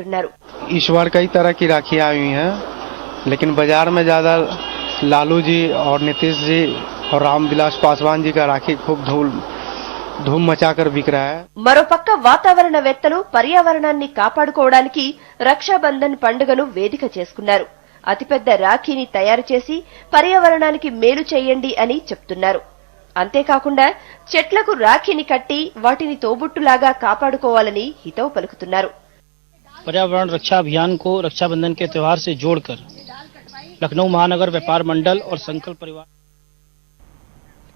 అంటున్నారు. इस बार कई तरह की राखियां आई हुई हैं, लेकिन बाजार में ज्यादा लालू जी और नीतीश जी और रामविलास पासवान जी का राखी खूब धूम मचाकर बिक रहा है. మరోపక్క వాతావరణవేత్తలు పర్యావరణాన్ని కాపాడుకోవడానికి రక్షాబంధన్ పండుగను వేదిక చేసుకున్నారు. అతిపెద్ద రాఖీని తయారు చేసి పర్యావరణానికి మేలు చేయండి అని చెప్తున్నారు. అంతేకాకుండా చెట్లకు రాఖీని కట్టి వాటిని తోబుట్టులాగా కాపాడుకోవాలని హితవు పలుకుతున్నారు. पर्यावरण रक्षा अभियान को रक्षाबंधन के त्योहार से जोड़कर लखनऊ महानगर व्यापार मंडल और संकल्प परिवार.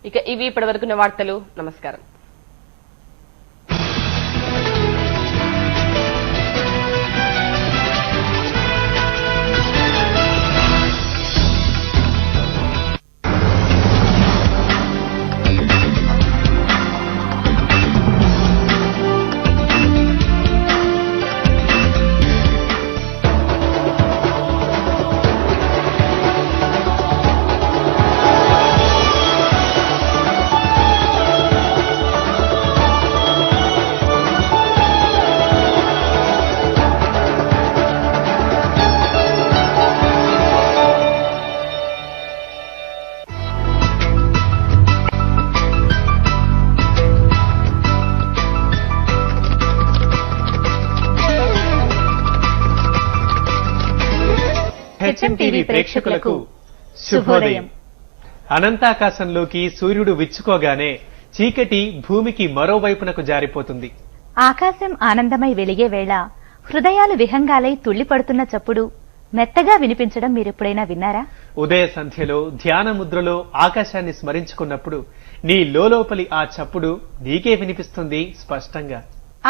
ఇక ఇవి ఇప్పటివరకున్న వార్తలు. నమస్కారం. హెచ్ఎంటీవీ ప్రేక్షకులకు శుభోదయం. అనంతాకాశంలోకి సూర్యుడు విచ్చుకోగానే చీకటి భూమికి మరోవైపునకు జారిపోతుంది. ఆకాశం ఆనందమై వెలిగే వేళ హృదయాలు విహంగాలై తుళ్లిపడుతున్న చప్పుడు మెత్తగా వినిపించడం మీరెప్పుడైనా విన్నారా? ఉదయ సంధ్యలో ధ్యాన ముద్రలో ఆకాశాన్ని స్మరించుకున్నప్పుడు నీ లోపలి ఆ చప్పుడు నీకే వినిపిస్తుంది స్పష్టంగా.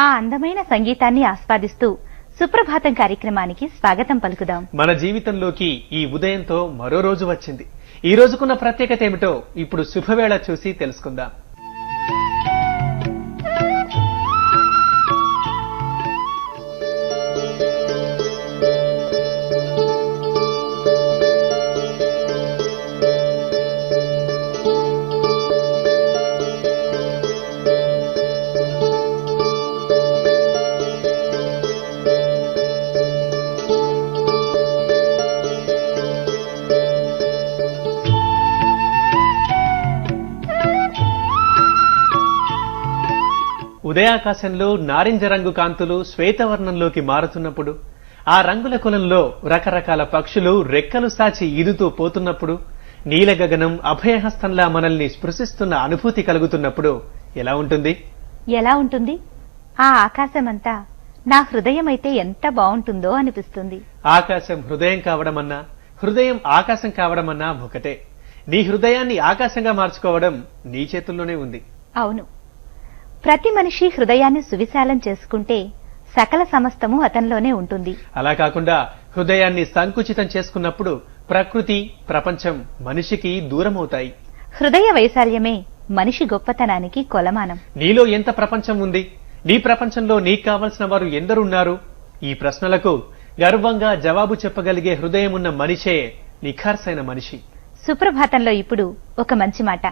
ఆ అందమైన సంగీతాన్ని ఆస్వాదిస్తూ సుప్రభాతం కార్యక్రమానికి స్వాగతం పలుకుదాం. మన జీవితంలోకి ఈ ఉదయంతో మరో రోజు వచ్చింది. ఈ రోజుకున్న ప్రత్యేకత ఏమిటో ఇప్పుడు శుభవేళ చూసి తెలుసుకుందాం. ఉదయాకాశంలో నారింజ రంగు కాంతులు శ్వేతవర్ణంలోకి మారుతున్నప్పుడు, ఆ రంగుల కులంలో రకరకాల పక్షులు రెక్కలు సాచి ఈదుతూ పోతున్నప్పుడు, నీల గగనం అభయహస్తంలా మనల్ని స్పృశిస్తున్న అనుభూతి కలుగుతున్నప్పుడు ఎలా ఉంటుంది? ఆ ఆకాశమంతా నా హృదయమైతే ఎంత బాగుంటుందో అనిపిస్తుంది. ఆకాశం హృదయం కావడమన్నా, హృదయం ఆకాశం కావడమన్నా ఒకటే. నీ హృదయాన్ని ఆకాశంగా మార్చుకోవడం నీ చేతుల్లోనే ఉంది. అవును, ప్రతి మనిషి హృదయాన్ని సువిశాలం చేసుకుంటే సకల సమస్తము అతనిలోనే ఉంటుంది. అలా కాకుండా హృదయాన్ని సంకుచితం చేసుకున్నప్పుడు ప్రకృతి, ప్రపంచం మనిషికి దూరమవుతాయి. హృదయ వైశాల్యమే మనిషి గొప్పతనానికి కొలమానం. నీలో ఎంత ప్రపంచం ఉంది? నీ ప్రపంచంలో నీకు కావలసిన వారు ఎందరున్నారు? ఈ ప్రశ్నలకు గర్వంగా జవాబు చెప్పగలిగే హృదయం ఉన్న మనిషే నిఖార్సైన మనిషి. సుప్రభాతంలో ఇప్పుడు ఒక మంచి మాట.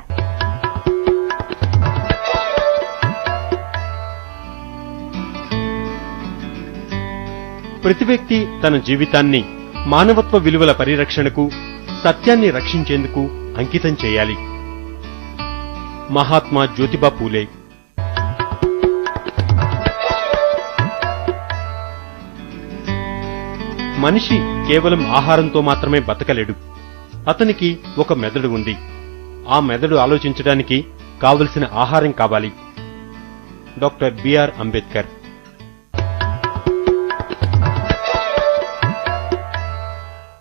ప్రతి వ్యక్తి తన జీవితాన్ని మానవత్వ విలువల పరిరక్షణకు, సత్యాన్ని రక్షించేందుకు అంకితం చేయాలి. మహాత్మా జ్యోతిబా పూలే. మనిషి కేవలం ఆహారంతో మాత్రమే బతకలేడు. అతనికి ఒక మెదడు ఉంది. ఆ మెదడు ఆలోచించడానికి కావలసిన ఆహారం కావాలి. Doctor BR Ambedkar.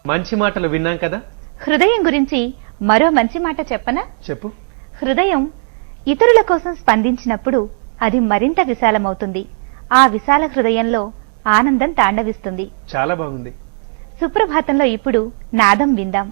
మంచి మాటలు విన్నాం కదా. హృదయం గురించి మరో మంచి మాట చెప్పనా? చెప్పు. హృదయం ఇతరుల కోసం స్పందించినప్పుడు అది మరింత విశాలమవుతుంది. ఆ విశాల హృదయంలో ఆనందం తాండవిస్తుంది. చాలా బాగుంది. సుప్రభాతంలో ఇప్పుడు నాదం విందాం.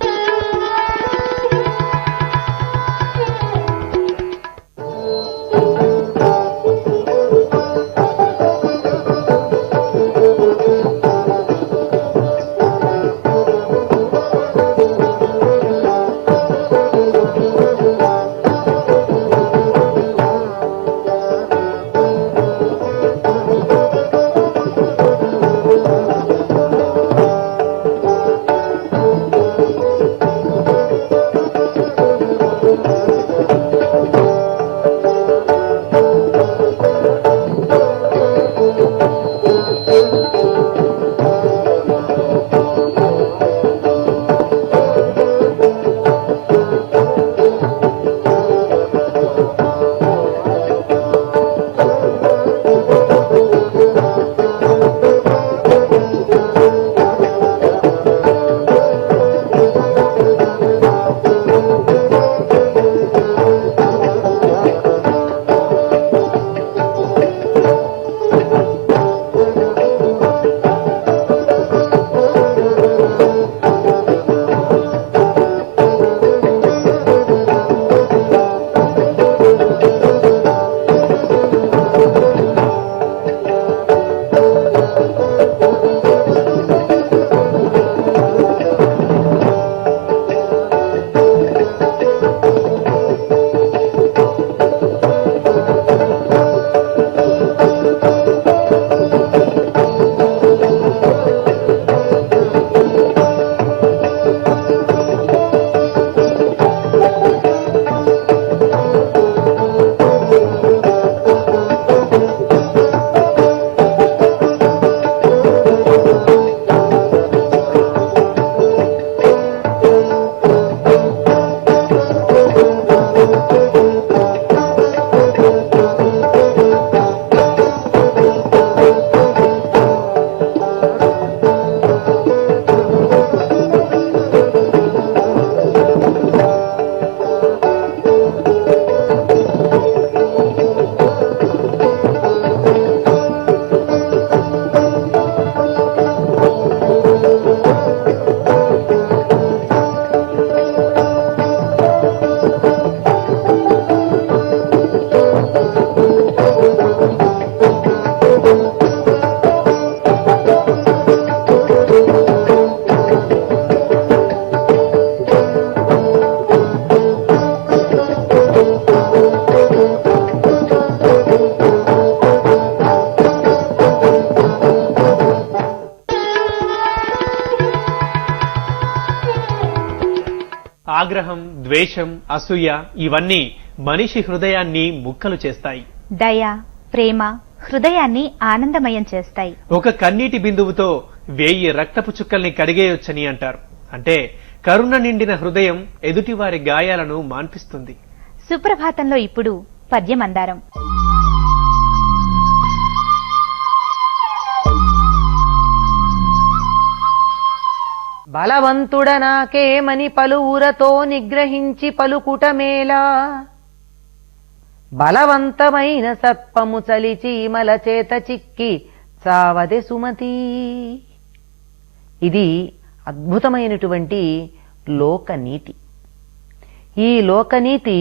ఆగ్రహం, ద్వేషం, అసూయ ఇవన్నీ మనిషి హృదయాన్ని ముక్కలు చేస్తాయి. దయ, ప్రేమ హృదయాన్ని ఆనందమయం చేస్తాయి. ఒక కన్నీటి బిందువుతో 1000 రక్తపు చుక్కల్ని కడిగేయొచ్చని అంటారు. అంటే కరుణ నిండిన హృదయం ఎదుటివారి గాయాలను మాన్పిస్తుంది. సుప్రభాతంలో ఇప్పుడు పద్యమందారం. బలవంతుడనాకేమని పలువురతో నిగ్రహించి పలుకుటమేలా, బలవంతమైన సర్పము చలిచి మల చేత చిక్కి చావదే సుమతి. ఇది అద్భుతమైనటువంటి లోకనీతి. ఈ లోకనీతి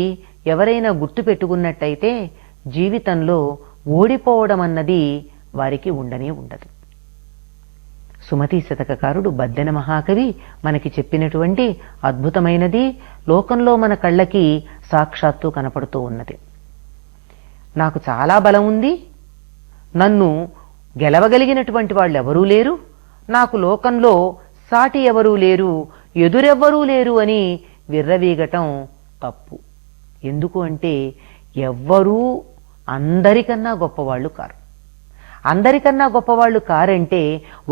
ఎవరైనా గుర్తు పెట్టుకున్నట్టయితే జీవితంలో ఓడిపోవడం అన్నది వారికి ఉండనే ఉండదు. సుమతి శతకకారుడు బద్దెన మహాకవి మనకి చెప్పినటువంటి అద్భుతమైనది లోకంలో మన కళ్ళకి సాక్షాత్తు కనపడుతూ ఉన్నది. నాకు చాలా బలం ఉంది, నన్ను గెలవగలిగినటువంటి వాళ్ళు ఎవరూ లేరు, నాకు లోకంలో సాటి ఎవరూ లేరు, ఎదురెవ్వరూ లేరు అని విర్రవీగటం తప్పు. ఎందుకు అంటే ఎవ్వరూ అందరికన్నా గొప్పవాళ్లు కారు. అందరికన్నా గొప్పవాళ్లు కారంటే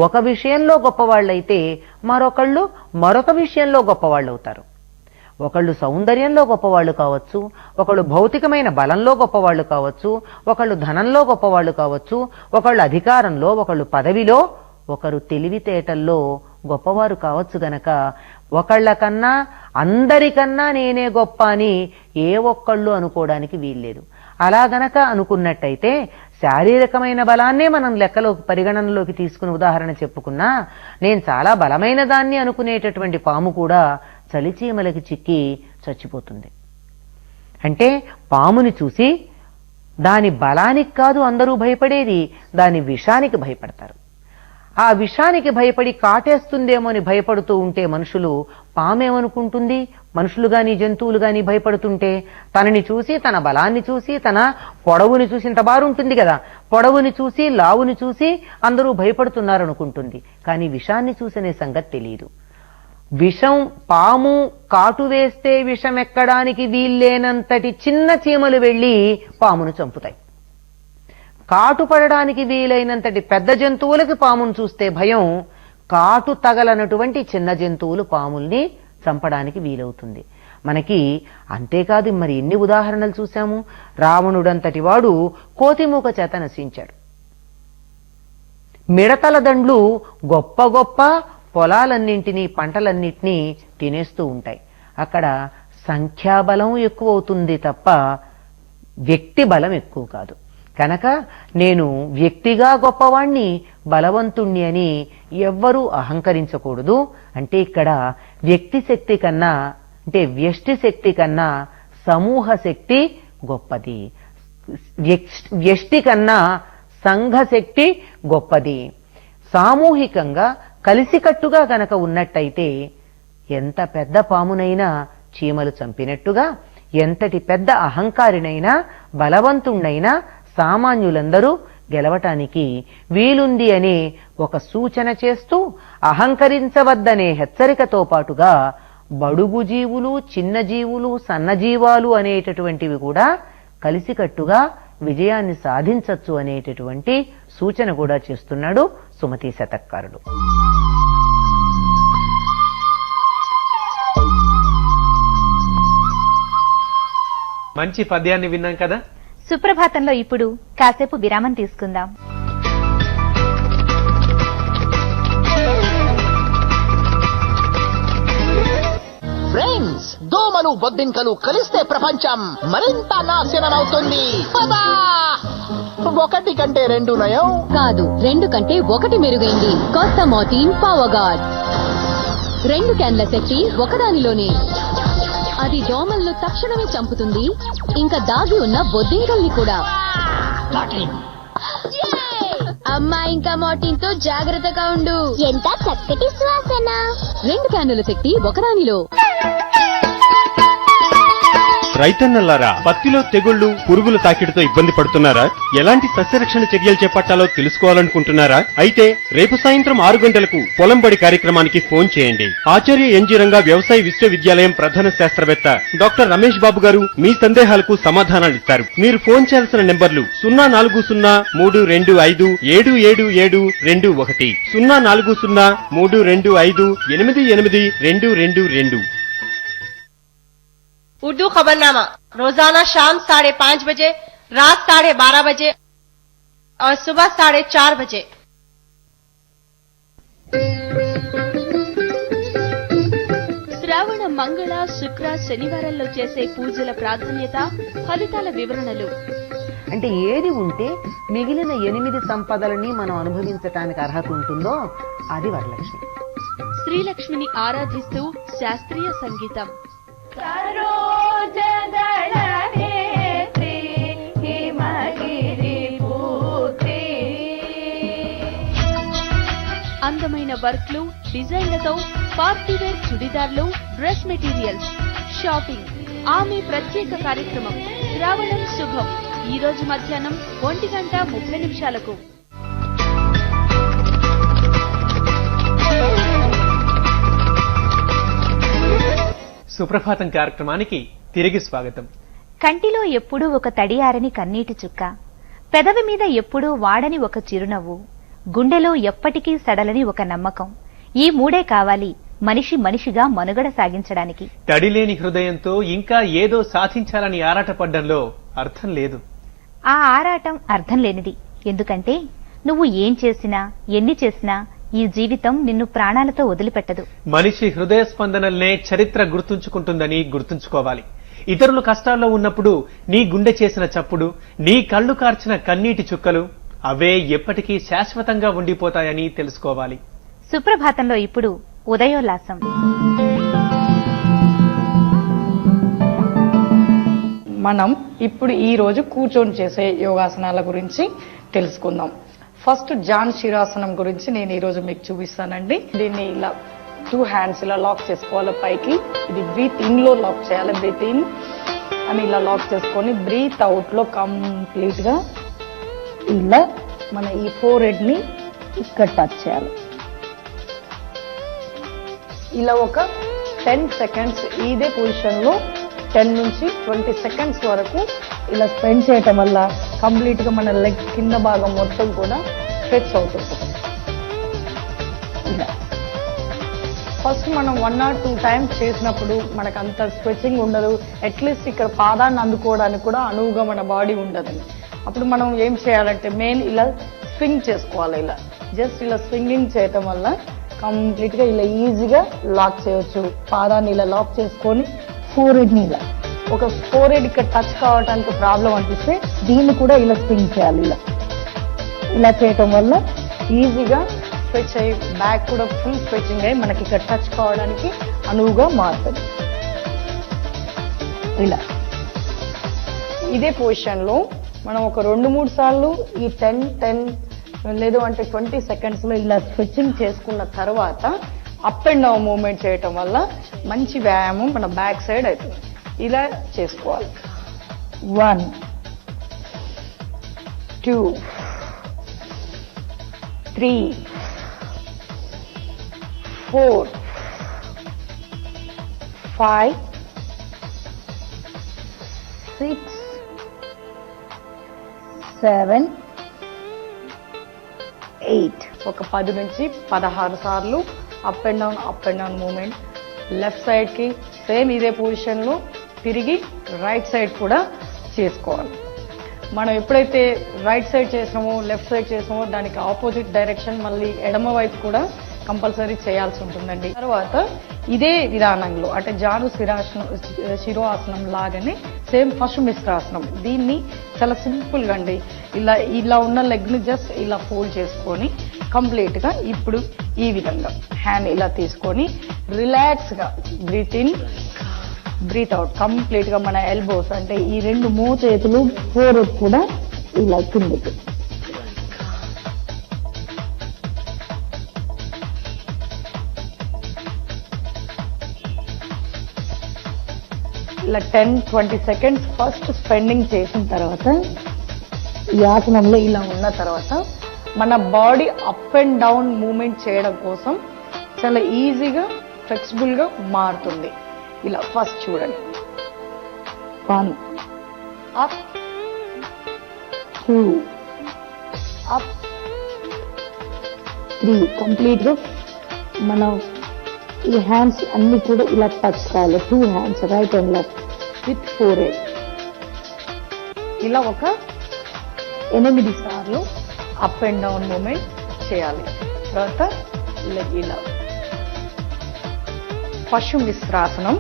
ఒక విషయంలో గొప్పవాళ్ళైతే మరొకళ్ళు మరొక విషయంలో గొప్పవాళ్ళు అవుతారు. ఒకళ్ళు సౌందర్యంలో గొప్పవాళ్ళు కావచ్చు, ఒకళ్ళు భౌతికమైన బలంలో గొప్పవాళ్ళు కావచ్చు, ఒకళ్ళు ధనంలో గొప్పవాళ్ళు కావచ్చు, ఒకళ్ళు అధికారంలో, ఒకళ్ళు పదవిలో, ఒకరు తెలివితేటల్లో గొప్పవారు కావచ్చు. గనక ఒకళ్ళకన్నా అందరికన్నా నేనే గొప్ప అని ఏ ఒక్కళ్ళు అనుకోవడానికి వీల్లేదు. అలా గనక అనుకున్నట్టయితే శారీరకమైన బలాన్నే మనం పరిగణనలోకి తీసుకుని ఉదాహరణ చెప్పుకున్నా, నేను చాలా బలమైన దాన్ని అనుకునేటటువంటి పాము కూడా చలిచీమలకి చిక్కి చచ్చిపోతుంది. అంటే పాముని చూసి దాని బలానికి కాదు అందరూ భయపడేది, దాని విషానికి భయపడతారు. ఆ విషానికి భయపడి కాటేస్తుందేమో అని భయపడుతూ ఉంటే మనుషులు పామేమనుకుంటుంది, మనుషులు గాని జంతువులు గాని భయపడుతుంటే తనని చూసి, తన బలాన్ని చూసి, తన పొడవుని చూసి, ఇంత బారుంటుంది కదా, పొడవుని చూసి, లావుని చూసి అందరూ భయపడుతున్నారనుకుంటుంది. కానీ విషాన్ని చూసనే సంగతి తెలియదు. విషం, పాము కాటు వేస్తే విషం ఎక్కడానికి వీల్లేనంతటి చిన్న చీమలు వెళ్లి పామును చంపుతాయి. కాటు పడడానికి వీలైనంతటి పెద్ద జంతువులకి పామును చూస్తే భయం, కాటు తగలనటువంటి చిన్న జంతువులు పాముల్ని చంపడానికి వీలవుతుంది. మనకి అంతేకాదు, మరి ఎన్ని ఉదాహరణలు చూశాము. రావణుడంతటి వాడు కోతిమూక చేత నశించాడు. మిడతల దండ్లు గొప్ప గొప్ప పొలాలన్నింటినీ, పంటలన్నింటినీ తినేస్తూ ఉంటాయి. అక్కడ సంఖ్యాబలం ఎక్కువ అవుతుంది తప్ప వ్యక్తి బలం ఎక్కువ కాదు. కనుక నేను వ్యక్తిగా గొప్పవాణ్ణి, బలవంతుణ్ణి అని ఎవ్వరూ అహంకరించకూడదు. అంటే ఇక్కడ వ్యక్తి శక్తి కన్నా, అంటే వ్యష్టి శక్తి కన్నా సమూహ శక్తి గొప్పది, వ్యష్టి కన్నా సంఘ శక్తి గొప్పది. సామూహికంగా కలిసికట్టుగా గనక ఉన్నట్టయితే ఎంత పెద్ద పామునైనా చీమలు చంపినట్టుగా, ఎంతటి పెద్ద అహంకారినైనా బలవంతుణ్ణైనా సామాన్యులందరూ గెలవటానికి వీలుంది అనే ఒక సూచన చేస్తూ, అహంకరించవద్దనే హెచ్చరికతో పాటుగా బడుగు జీవులు, చిన్న జీవులు, సన్నజీవాలు అనేటటువంటివి కూడా కలిసికట్టుగా విజయాన్ని సాధించచ్చు అనేటటువంటి సూచన కూడా చేస్తున్నాడు సుమతి శతకకారుడు. మంచి పద్యాన్ని విన్నాం కదా. సుప్రభాతంలో ఇప్పుడు కాసేపు విరామం తీసుకుందాం. ఫ్రెండ్స్, దోమలు బొద్దింకలు కలిస్తే ప్రపంచం మరింత నాశనమవుతుంది. ఒకటి కంటే 2 నయం కాదు, 2 కంటే 1 మెరుగైంది. కొత్త మోర్టీన్ పవర్ గార్డ్. 2 క్యాన్ల శక్తి ఒకదానిలోనే. అది దోమలను తక్షణమే చంపుతుంది, ఇంకా దాగి ఉన్న బొద్దింకల్ని కూడా. అమ్మా, ఇంకా మోర్టీన్ తో జాగ్రత్తగా ఉండు. ఎంత చక్కటి సువాసన. 2 క్యానుల శక్తి ఒకదానిలో. రైతన్నలారా, పత్తిలో తెగుళ్లు, పురుగుల తాకిడితో ఇబ్బంది పడుతున్నారా? ఎలాంటి సస్యరక్షణ చర్యలు చేపట్టాలో తెలుసుకోవాలనుకుంటున్నారా? అయితే రేపు సాయంత్రం 6 గంటలకు పొలం బడి కార్యక్రమానికి ఫోన్ చేయండి. ఆచార్య ఎన్జీ రంగా వ్యవసాయ విశ్వవిద్యాలయం ప్రధాన శాస్త్రవేత్త డాక్టర్ రమేష్ బాబు గారు మీ సందేహాలకు సమాధానాలిస్తారు. మీరు ఫోన్ చేయాల్సిన నెంబర్లు 04032577721 04032588222। उर्दू खबरनामा रोजाना शाम 5:30 बजे, रात 12:30 बजे और सुबह 4:30 बजे। శ్రావణ మంగళ శుక్ర శనివారాల్లో చేసే పూజల ప్రాధాన్యత, ఫలితాల వివరణలు. అంటే ఏది ఉంటే మిగిలిన 8 సంపదలని మనం అనుభవించటానికి అర్హత ఉంటుందో అది వరలక్ష్మి. శ్రీలక్ష్మిని ఆరాధిస్తూ శాస్త్రీయ సంగీతం. అందమైన వర్క్లు, డిజైన్లతో పార్టీవేర్ చుడిదార్లు, డ్రెస్ మెటీరియల్స్, షాపింగ్. ఆమె ప్రత్యేక కార్యక్రమం శ్రావణం శుభం. ఈ రోజు మధ్యాహ్నం 1:30 సుప్రభాతం కార్యక్రమానికి తిరిగి స్వాగతం. కంటిలో ఎప్పుడూ ఒక తడియారని కన్నీటి చుక్క, పెదవి మీద ఎప్పుడూ వాడని ఒక చిరునవ్వు, గుండెలో ఎప్పటికీ సడలని ఒక నమ్మకం. ఈ 3 కావాలి మనిషి మనిషిగా మనుగడ సాగించడానికి. తడిలేని హృదయంతో ఇంకా ఏదో సాధించాలని ఆరాటపడ్డంలో అర్థం లేదు. ఆ ఆరాటం అర్థం లేనిది. ఎందుకంటే నువ్వు ఏం చేసినా, ఎన్ని చేసినా ఈ జీవితం నిన్ను ప్రాణాలతో వదిలిపెట్టదు. మనిషి హృదయ స్పందనల్నే చరిత్ర గుర్తుంచుకుంటుందని గుర్తుంచుకోవాలి. ఇతరులు కష్టాల్లో ఉన్నప్పుడు నీ గుండె చేసిన చప్పుడు, నీ కళ్లు కార్చిన కన్నీటి చుక్కలు, అవే ఎప్పటికీ శాశ్వతంగా ఉండిపోతాయని తెలుసుకోవాలి. సుప్రభాతంలో ఇప్పుడు ఉదయోల్లాసం. మనం ఇప్పుడు ఈ రోజు కూర్చొని చేసే యోగాసనాల గురించి తెలుసుకుందాం. ఫస్ట్ జాన్ శిరాసనం గురించి నేను ఈ రోజు మీకు చూపిస్తానండి. దీన్ని ఇలా 2 హ్యాండ్స్ ఇలా లాక్ చేసుకోవాలి పైకి. ఇది బ్రీత్ ఇన్ లో లాక్ చేయాలి. బ్రీత్ ఇన్ అని ఇలా లాక్ చేసుకొని బ్రీత్ అవుట్ లో కంప్లీట్ గా ఇలా మన ఈ ఫోర్ హెడ్ ని ఇక్కడ టచ్ చేయాలి. ఇలా ఒక 10 సెకండ్స్ ఇదే పొజిషన్ లో 10 నుంచి 20 సెకండ్స్ వరకు ఇలా స్పెండ్ చేయటం వల్ల కంప్లీట్ గా మన లెగ్ కింద భాగం మొత్తం కూడా స్ట్రెచ్ అవుతుంది. ఇలా ఫస్ట్ మనం 1 or 2 టైమ్స్ చేసినప్పుడు మనకు అంత స్ట్రెచింగ్ ఉండదు. అట్లీస్ట్ ఇక్కడ పాదాన్ని అందుకోవడానికి కూడా అనువుగా మన బాడీ ఉండదు. అప్పుడు మనం ఏం చేయాలంటే మెయిన్ ఇలా స్వింగ్ చేసుకోవాలి. ఇలా జస్ట్ ఇలా స్వింగింగ్ చేయటం వల్ల కంప్లీట్ గా ఇలా ఈజీగా లాక్ చేయొచ్చు. పాదాన్ని ఇలా లాక్ చేసుకొని ఫోర్ హెడ్ ని ఇలా ఒక ఫోర్ హెడ్ ఇక్కడ టచ్ కావడానికి ప్రాబ్లం అనిపిస్తే దీన్ని కూడా ఇలా స్వింగ్ చేయాలి. ఇలా చేయటం వల్ల ఈజీగా స్ట్రెచ్ అయ్యి బ్యాక్ కూడా ఫుల్ స్ట్రెచింగ్ అయ్యి మనకి ఇక్కడ టచ్ కావడానికి అనువుగా మారుతుంది. ఇలా ఇదే పొజిషన్ లో మనం ఒక 2-3 సార్లు ఈ 10 లేదు అంటే 20 సెకండ్స్ లో ఇలా స్ట్రెచింగ్ చేసుకున్న తర్వాత అప్ అండ్ డౌన్ మూవ్మెంట్ చేయటం వల్ల మంచి వ్యాయామం మన బ్యాక్ సైడ్ అవుతుంది. ఇలా చేసుకోవాలి. 1 2 3 4 5 6 7 8 ఒక 10 నుంచి 16 సార్లు up and down movement. Left side కి సేమ్ ఇదే పొజిషన్ లో తిరిగి రైట్ సైడ్ కూడా చేసుకోవాలి. మనం ఎప్పుడైతే రైట్ సైడ్ చేసామో లెఫ్ట్ సైడ్ చేసామో దానికి ఆపోజిట్ డైరెక్షన్ మళ్ళీ ఎడమ వైపు కూడా కంపల్సరీ చేయాల్సి ఉంటుందండి. తర్వాత ఇదే విధానంలో అంటే జాను శిరోఆసనం లాగానే సేమ్ ఫస్ట్ మిశ్రాసనం. దీన్ని చాలా సింపుల్ గా అండి ఇలా ఉన్న లెగ్ ని జస్ట్ ఇలా ఫోల్డ్ చేసుకొని కంప్లీట్ గా ఇప్పుడు ఈ విధంగా హ్యాండ్ ఇలా తీసుకొని రిలాక్స్ గా breathe in breathe out complete గా మన ఎల్బోస్ అంటే ఈ 2 మోచేతులు ఫోర్ కూడా ఇలా కిందకి ఇలా 10-20 సెకండ్స్ ఫస్ట్ స్పెండింగ్ చేసిన తర్వాత ఈ ఆసనంలో ఇలా ఉన్న తర్వాత మన body up and down movement చేయడం కోసం చాలా ఈజీగా ఫ్లెక్సిబుల్గా మారుతుంది. ఇలా ఫస్ట్ చూడండి, 1 అప్, 2 అప్, 3 కంప్లీట్గా మన ఈ హ్యాండ్స్ అన్ని కూడా ఇలా టచ్ కావాలి. 2 hands right and left with 4 ఇలా ఒక 8 సార్లు అప్ అండ్ డౌన్ మూమెంట్ చేయాలి. తర్వాత ఇలా పశు మిశ్రాసనం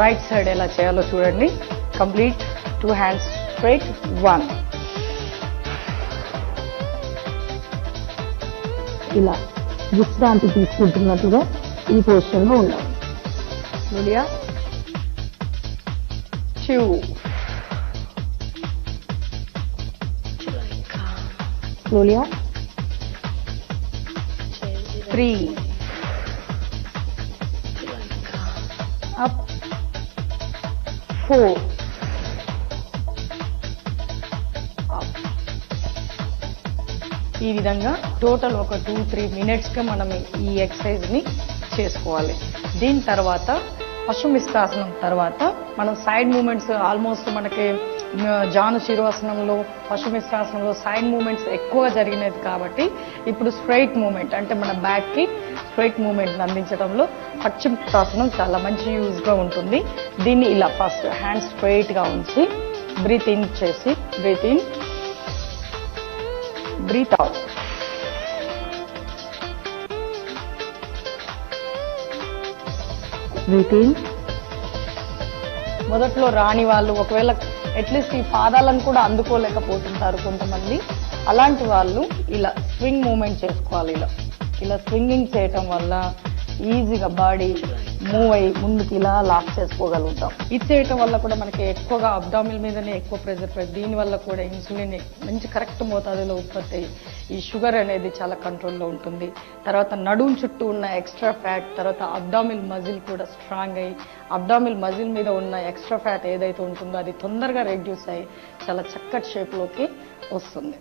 రైట్ సైడ్ ఎలా చేయాలో చూడండి. కంప్లీట్ 2 హ్యాండ్స్ స్ట్రైట్, 1 ఇలా విశ్రాంతి తీసుకుంటున్నట్టుగా ఈ పొజిషన్ లో ఉండాలి. 2 slowly up, 3 up, 4 up. ఈ విధంగా టోటల్ ఒక 2-3 మినిట్స్ గా మనం ఈ ఎక్సర్సైజ్ ని చేసుకోవాలి. దీని తర్వాత పశు మిశ్రాసనం తర్వాత మనం సైడ్ మూమెంట్స్ ఆల్మోస్ట్ మనకి జాను శిరోసనంలో పశు మిశ్రాసనంలో సైడ్ మూమెంట్స్ ఎక్కువగా జరిగినది కాబట్టి ఇప్పుడు స్ట్రైట్ మూమెంట్ అంటే మన బ్యాక్ కి స్ట్రైట్ మూమెంట్ అందించడంలో పశు మిశ్రాసనం చాలా మంచి యూజ్ గా ఉంటుంది. దీన్ని ఇలా ఫస్ట్ హ్యాండ్ స్ట్రైట్ గా ఉంచి బ్రీత్ ఇన్ చేసి breathe in, breathe out. Breathe in. మొదట్లో రాని వాళ్ళు ఒకవేళ అట్లీస్ట్ ఈ పాదాలను కూడా అందుకోలేకపోతుంటారు కొంతమంది. అలాంటి వాళ్ళు ఇలా స్వింగ్ మూమెంట్ చేసుకోవాలి. ఇలా స్వింగింగ్ చేయటం వల్ల ఈజీగా బాడీ మూవ్ అయ్యి ముందుకు ఇలా లాక్ చేసుకోగలుగుతాం. ఇది చేయటం వల్ల కూడా మనకి ఎక్కువగా అబ్డామిల్ మీదనే ఎక్కువ ప్రెజర్ పడి దీని వల్ల కూడా ఇన్సులిన్ మంచి కరెక్ట్ మోతాదులో ఉత్పత్తి అయ్యి ఈ షుగర్ అనేది చాలా కంట్రోల్లో ఉంటుంది. తర్వాత నడుము చుట్టూ ఉన్న ఎక్స్ట్రా ఫ్యాట్, తర్వాత అబ్డామిల్ మజిల్ కూడా స్ట్రాంగ్ అయ్యి అబ్డామిల్ మజిల్ మీద ఉన్న ఎక్స్ట్రా ఫ్యాట్ ఏదైతే ఉంటుందో అది తొందరగా రెడ్యూస్ అయ్యి చాలా చక్కటి షేప్లోకి వస్తుంది.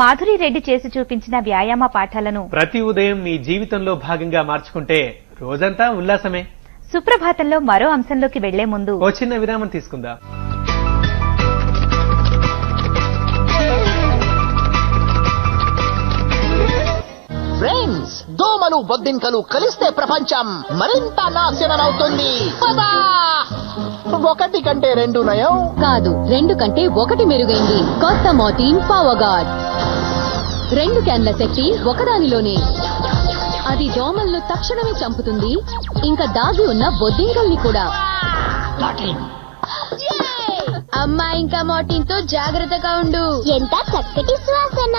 మాధురి రెడ్డి చేసి చూపించిన వ్యాయామ పాఠాలను ప్రతి ఉదయం మీ జీవితంలో భాగంగా మార్చుకుంటే రోజంతా ఉల్లాసమే. సుప్రభాతంలో మరో అంశంలోకి వెళ్లే ముందు ఓ చిన్న విరామం తీసుకుందాం. ఫ్రెండ్స్, దోమలు బొద్దింకలు కలిస్తే ప్రపంచం మరింత నాశనమవుతుంది. పదా 1 కంటే 2 నయం కాదు, 2 కంటే 1 మెరుగైంది. కొత్త మోర్టీన్ పవర్ గార్డ్. 2 క్యాన్ల శక్తి ఒకదానిలోనే. అది దోమలను తక్షణమే చంపుతుంది, ఇంకా దాగి ఉన్న బొద్దింకల్ని కూడా. అమ్మా, ఇంకా మోర్టీన్ తో జాగ్రత్తగా ఉండు. ఎంత చక్కటి శ్వాసన.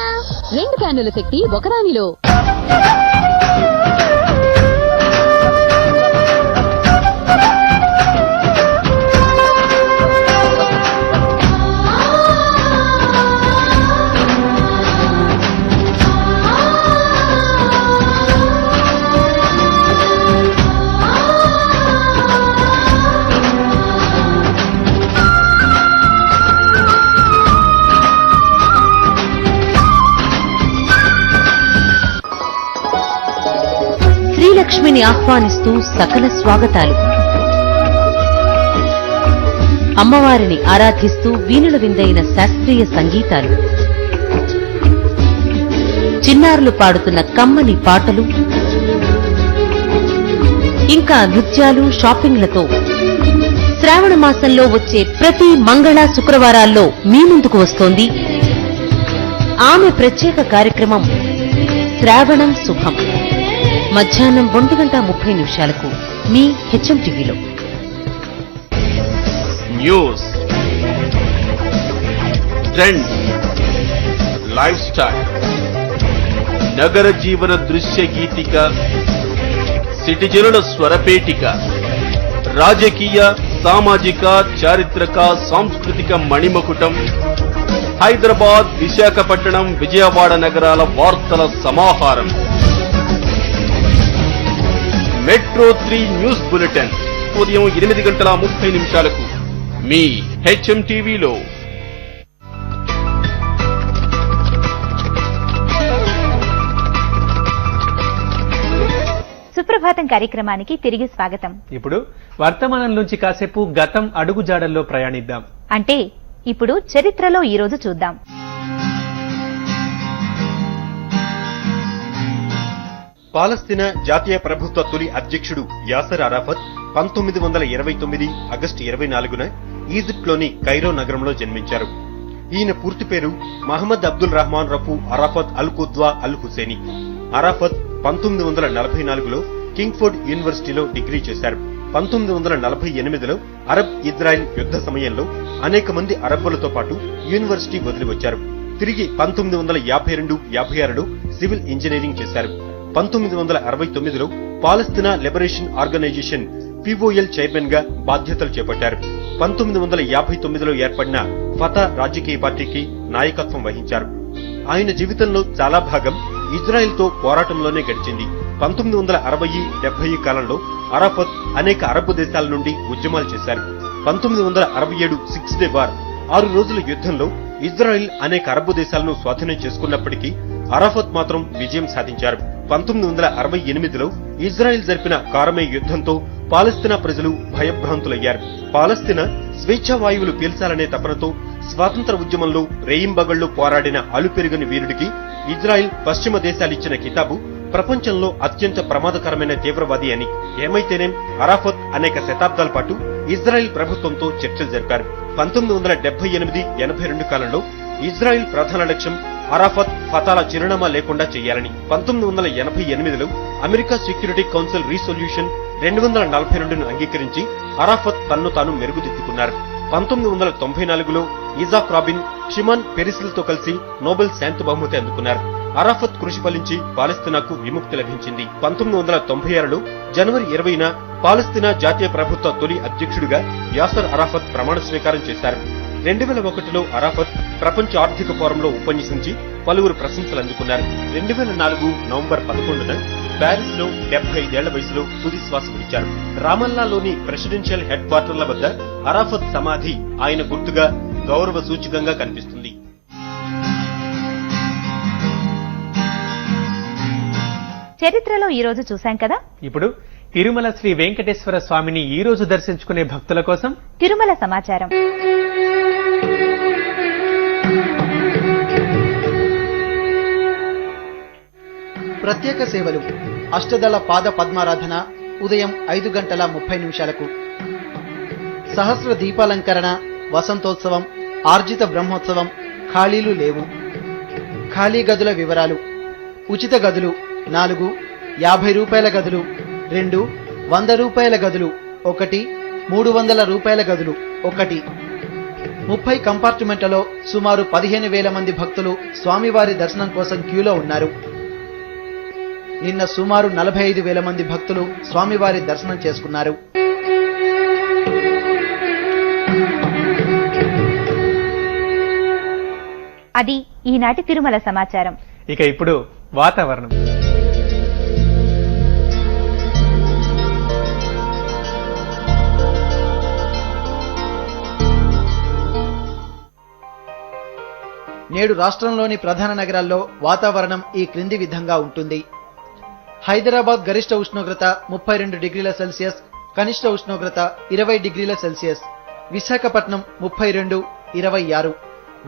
2 క్యానుల శక్తి ఒకదానిలో. లక్ష్మిని ఆహ్వానిస్తూ సకల స్వాగతాలు. అమ్మవారిని ఆరాధిస్తూ వీణుల విందైన శాస్త్రీయ సంగీతాలు, చిన్నారులు పాడుతున్న కమ్మని పాటలు, ఇంకా నృత్యాలు, షాపింగ్లతో శ్రావణ మాసంలో వచ్చే ప్రతి మంగళ శుక్రవారాల్లో మీ ముందుకు వస్తోంది ఆమె ప్రత్యేక కార్యక్రమం శ్రావణం శుభం. మధ్యాహ్నం 1:30 మీ హెచ్ఎం టీవీలో. న్యూస్, ట్రెండ్, లైఫ్ స్టైల్, నగర జీవన దృశ్య గీతిక, సిటిజనుల స్వరపేటిక, రాజకీయ, సామాజిక, చారిత్రక, సాంస్కృతిక మణిమకుటం, హైదరాబాద్, విశాఖపట్నం, విజయవాడ నగరాల వార్తల సమాహారం. మెట్రో 3 న్యూస్ బులెటిన్ ఉదయం 8:30 మీ HMTVలో. సుప్రభాతం కార్యక్రమానికి తిరిగి స్వాగతం. ఇప్పుడు వర్తమానం నుంచి కాసేపు గతం అడుగుజాడల్లో ప్రయాణిద్దాం. అంటే ఇప్పుడు చరిత్రలో ఈ రోజు చూద్దాం. పాలస్తీనా జాతీయ ప్రభుత్వ తొలి అధ్యక్షుడు యాసర్ అరాఫత్ 1929 ఆగస్టు 24న ఈజిప్ట్లోని కైరో నగరంలో జన్మించారు. ఈయన పూర్తి పేరు మహమ్మద్ అబ్దుల్ రహమాన్ రఫూ అరాఫత్ అల్ కుద్వా అల్ హుసేని. అరాఫత్ 1944లో కింగ్ఫోర్డ్ యూనివర్సిటీలో డిగ్రీ చేశారు. 1948లో అరబ్ ఇజ్రాయెల్ యుద్ధ సమయంలో అనేక మంది అరబ్బులతో పాటు యూనివర్సిటీ వదిలి వచ్చారు. తిరిగి 1952-56లో సివిల్ ఇంజనీరింగ్ చేశారు. 1969లో పాలస్తీనా లిబరేషన్ ఆర్గనైజేషన్ POL చైర్మన్ గా బాధ్యతలు చేపట్టారు. 1959లో ఏర్పడిన ఫతా రాజకీయ పార్టీకి నాయకత్వం వహించారు. ఆయన జీవితంలో చాలా భాగం ఇజ్రాయెల్తో పోరాటంలోనే గడిచింది. 1960-70 కాలంలో అరాఫత్ అనేక అరబ్ దేశాల నుండి ఉద్యమాలు చేశారు. 1967 సిక్స్ డే వార్ 6 రోజుల యుద్ధంలో ఇజ్రాయెల్ అనేక అరబ్ దేశాలను స్వాధీనం చేసుకున్నప్పటికీ అరాఫత్ మాత్రం విజయం సాధించారు. 1968లో ఇజ్రాయెల్ జరిపిన కారమే యుద్ధంతో పాలస్తీనా ప్రజలు భయభ్రాంతులయ్యారు. పాలస్తీనా స్వేచ్ఛా వాయువులు పీల్చాలనే తపనతో స్వాతంత్ర ఉద్యమంలో రేయింబగళ్లు పోరాడిన అలుపెరుగని వీరుడికి ఇజ్రాయెల్ పశ్చిమ దేశాలిచ్చిన కితాబు ప్రపంచంలో అత్యంత ప్రమాదకరమైన తీవ్రవాది అని. ఏమైతేనేం అరాఫత్ అనేక శతాబ్దాల పాటు ఇజ్రాయెల్ ప్రభుత్వంతో చర్చలు జరిపారు. 1978-82 కాలంలో ఇజ్రాయెల్ ప్రధాన లక్ష్యం అరాఫత్ ఫతాల చిరునామా లేకుండా చేయాలని. 1988లో అమెరికా సెక్యూరిటీ కౌన్సిల్ రీసొల్యూషన్ 242ను అంగీకరించి అరాఫత్ తన్ను తాను మెరుగుదిద్దుకున్నారు. 1994లో ఇజాక్ రాబిన్, షిమాన్ పెరిసిల్తో కలిసి నోబెల్ శాంతి బహుమతి అందుకున్నారు. అరాఫత్ కృషి ఫలించి పాలస్తీనాకు విముక్తి లభించింది. 1996లో జనవరి 20న పాలస్తీనా జాతీయ ప్రభుత్వ తొలి అధ్యక్షుడిగా యాసర్ అరాఫత్ ప్రమాణ స్వీకారం చేశారు. 2001లో అరాఫత్ ప్రపంచ ఆర్థిక ఫోరంలో ఉపన్యసించి పలువురు ప్రశంసలు అందుకున్నారు. 2004 నవంబర్ 11న ప్యారిస్ లో 75 ఏళ్ల వయసులో తుది శ్వాస విడిచారు. రామల్లాలోని ప్రెసిడెన్షియల్ హెడ్ క్వార్టర్ల వద్ద అరాఫత్ సమాధి ఆయన గుర్తుగా గౌరవ సూచకంగా కనిపిస్తుంది. చరిత్రలో ఈ రోజు చూశాం కదా. ఇప్పుడు తిరుమల శ్రీ వెంకటేశ్వర స్వామిని ఈ రోజు దర్శించుకునే భక్తుల కోసం తిరుమల సమాచారం. ప్రత్యేక సేవలు అష్టదళ పాద పద్మారాధన ఉదయం 5:30 సహస్ర దీపాలంకరణ, వసంతోత్సవం, ఆర్జిత బ్రహ్మోత్సవం, ఖాళీలు లేవు. ఖాళీ గదుల వివరాలు: ఉచిత గదులు 4, 50 రూపాయల గదులు 2, 100 రూపాయల గదులు 1, 300 రూపాయల గదులు 1. 30 కంపార్ట్మెంట్లలో సుమారు 15,000 మంది భక్తులు స్వామివారి దర్శనం కోసం క్యూలో ఉన్నారు. నిన్న సుమారు 45,000 మంది భక్తులు స్వామివారి దర్శనం చేసుకున్నారు. అది ఈనాటి తిరుమల సమాచారం. ఇక ఇప్పుడు వాతావరణం. నేడు రాష్ట్రంలోని ప్రధాన నగరాల్లో వాతావరణం ఈ క్రింది విధంగా ఉంటుంది. హైదరాబాద్ గరిష్ట ఉష్ణోగ్రత 32 డిగ్రీల సెల్సియస్, కనిష్ట ఉష్ణోగ్రత 20 డిగ్రీల సెల్సియస్. విశాఖపట్నం 32, 26.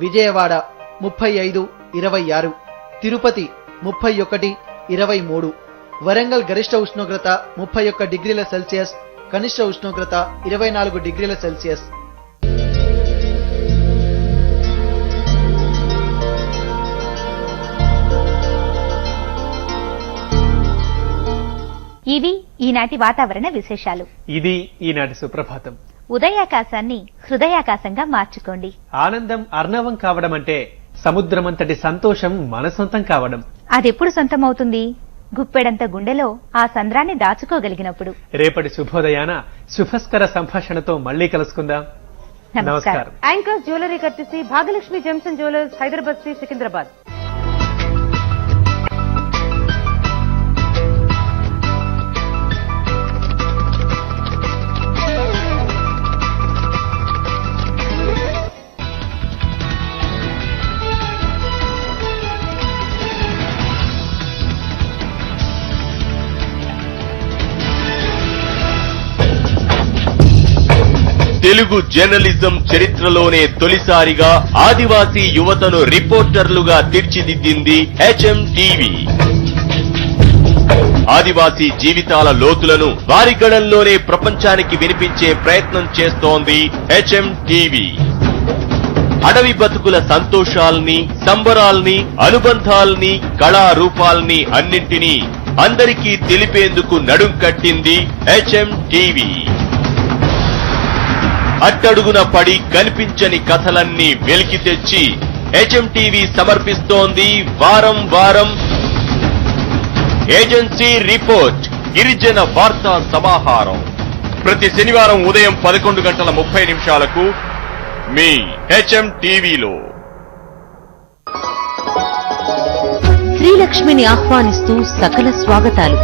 విజయవాడ 35, 26. తిరుపతి 31, 23. వరంగల్ గరిష్ట ఉష్ణోగ్రత 31 డిగ్రీల సెల్సియస్, కనిష్ట ఉష్ణోగ్రత 24 డిగ్రీల సెల్సియస్. ఇవి ఈనాటి వాతావరణ విశేషాలు. ఇది ఈనాటి సుప్రభాతం. ఉదయాకాశాన్ని హృదయాకాశంగా మార్చుకోండి. ఆనందం అర్ణవం కావడం అంటే సముద్రమంతటి సంతోషం మన సొంతం కావడం. అదెప్పుడు సొంతమవుతుంది? గుప్పెడంత గుండెలో ఆ సంద్రాన్ని దాచుకోగలిగినప్పుడు. రేపటి శుభోదయాన శుభస్కర సంభాషణతో మళ్లీ కలుసుకుందాం. నమస్కారం. యాంకర్స్ జ్యువెలరీ కట్టిసి Bhagyalakshmi gems and jewellers, Hyderabad, Secunderabad. Telugu journalism చరిత్రలోనే తొలిసారిగా ఆదివాసీ యువతను రిపోర్టర్లుగా తీర్చిదిద్దింది HMTV. ఆదివాసీ జీవితాల లోతులను వారి గళంలోనే ప్రపంచానికి వినిపించే ప్రయత్నం చేస్తోంది HMTV. అడవి బతుకుల సంతోషాల్ని, సంబరాల్ని, అనుబంధాల్ని, కళారూపాల్ని అన్నింటినీ అందరికీ తెలిపేందుకు నడుం కట్టింది HMTV. అట్టడుగున పడి కనిపించని కథలన్నీ వెలికి తెచ్చి HMTV సమర్పిస్తోంది వారం వారం ఏజెన్సీ రిపోర్ట్ గిరిజన వార్తా సమాహారం. ప్రతి శనివారం ఉదయం 11:30 మీ HMTVలో. శ్రీలక్ష్మిని ఆహ్వానిస్తూ సకల స్వాగతాలు.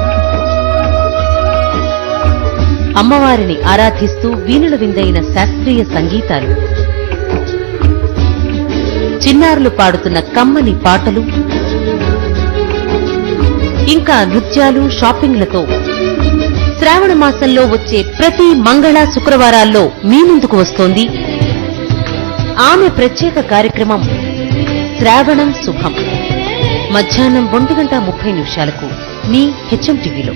అమ్మవారిని ఆరాధిస్తూ వీణుల విందైన శాస్త్రీయ సంగీతాలు, చిన్నారులు పాడుతున్న కమ్మని పాటలు, ఇంకా నృత్యాలు, షాపింగ్లతో శ్రావణ మాసంలో వచ్చే ప్రతి మంగళ శుక్రవారాల్లో మీ ముందుకు వస్తోంది ఆమె ప్రత్యేక కార్యక్రమం శ్రావణం శుభం. మధ్యాహ్నం 1:30 మీ HMTVలో.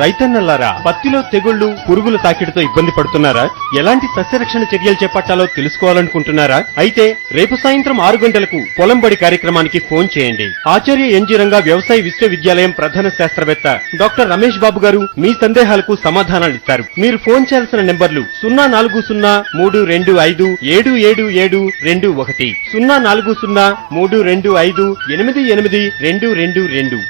రైతన్నలారా, పత్తిలో తెగుళ్లు, పురుగుల తాకిడితో ఇబ్బంది పడుతున్నారా? ఎలాంటి సస్యరక్షణ చర్యలు చేపట్టాలో తెలుసుకోవాలనుకుంటున్నారా? అయితే రేపు సాయంత్రం 6 గంటలకు పొలం బడి కార్యక్రమానికి ఫోన్ చేయండి. ఆచార్య ఎన్జీ రంగా వ్యవసాయ విశ్వవిద్యాలయం ప్రధాన శాస్త్రవేత్త డాక్టర్ రమేష్ బాబు గారు మీ సందేహాలకు సమాధానాలిస్తారు. మీరు ఫోన్ చేయాల్సిన నెంబర్లు 04032577721, 04032588822.